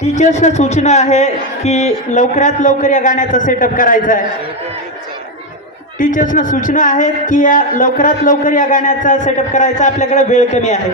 टीचर्सला सूचना आहे की लवकरात लवकर या गाण्याचा सेटअप करायचा आहे. टीचर्सना सूचना आहेत की या लवकरात लवकर या गाण्याचा सेटअप करायचा. आपल्याकडे वेळ कमी आहे.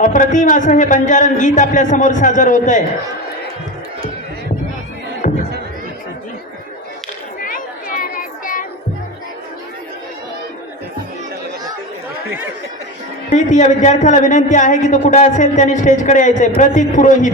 अप्रतिम असं हे बंजारण गीत आपल्यासमोर साजर होत आहे या विद्यार्थ्याला विनंती आहे की तो कुठं असेल त्याने स्टेजकडे यायचंय. प्रतीक पुरोहित.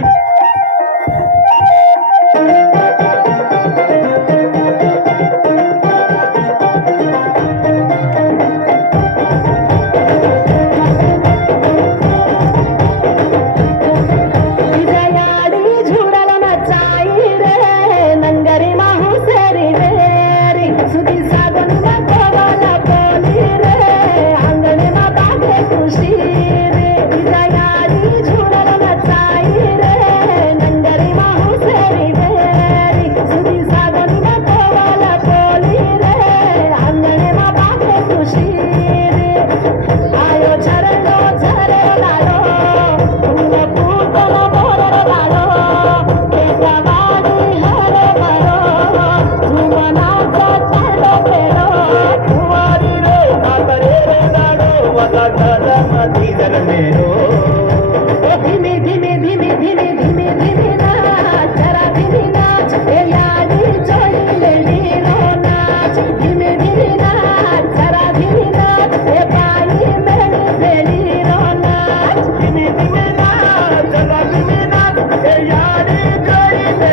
Amen.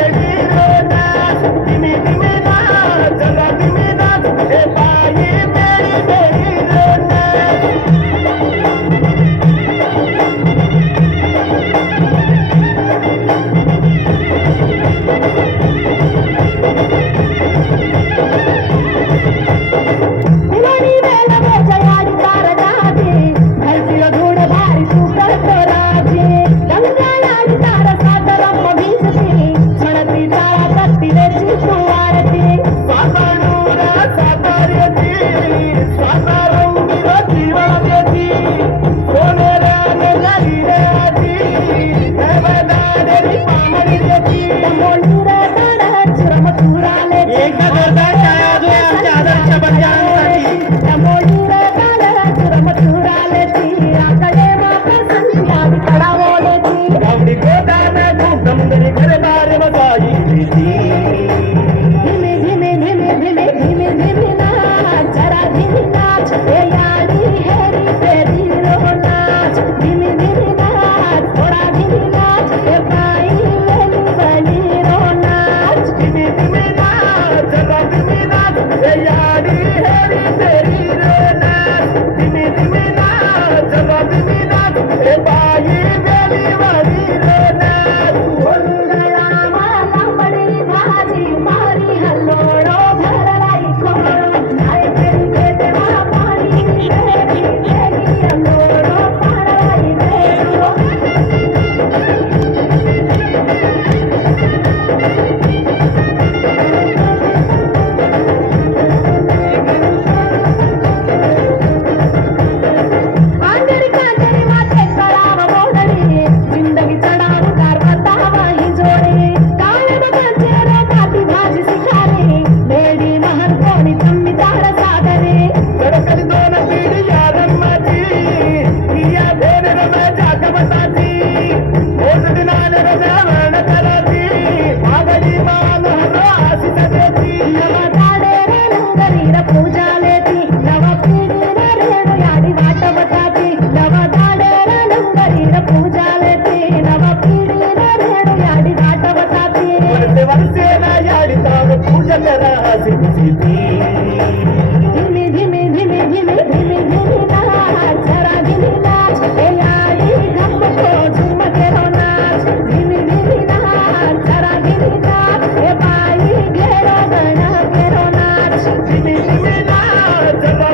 యాడి దాటవతా తీరే వరసే వరసేలా యాడి తావు పూజల రాసి కుసితి ధిమి ధిమి ధిమి ధిమి ధిమి ధిమి నా చరా ధిమి నా ఏ యాడి గమ్మతో చుమ్మతే రోనా ధిమి ధిమి నా చరా ధిమి నా ఏ బాయి గేరో గణ గేరో నా ధిమి ధిమి నా చరా